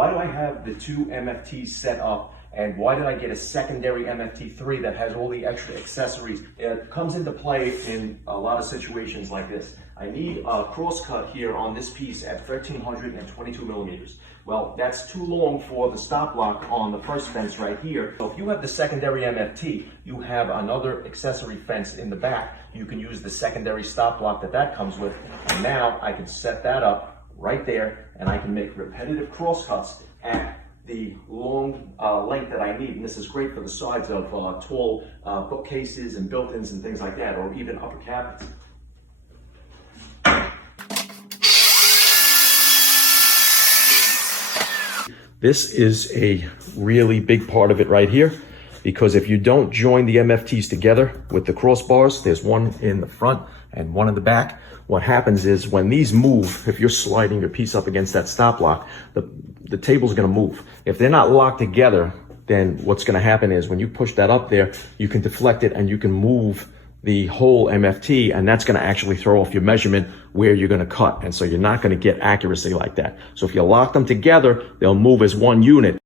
why do I have the two MFTs set up? And why did I get a secondary MFT3 that has all the extra accessories? It comes into play in a lot of situations like this. I need a crosscut here on this piece at 1322 millimeters. Well, that's too long for the stop block on the first fence right here. So if you have the secondary MFT, you have another accessory fence in the back. You can use the secondary stop block that comes with. And now I can set that up right there, and I can make repetitive crosscuts at the long length that I need. And this is great for the sides of tall bookcases and built-ins and things like that, or even upper cabinets. This is a really big part of it right here, because if you don't join the MFTs together with the crossbars, there's one in the front and one in the back. What happens is when these move, if you're sliding your piece up against that stop block, the table's gonna move. If they're not locked together, then what's gonna happen is when you push that up there, you can deflect it and you can move the whole MFT, and that's gonna actually throw off your measurement where you're gonna cut. And so you're not gonna get accuracy like that. So if you lock them together, they'll move as one unit.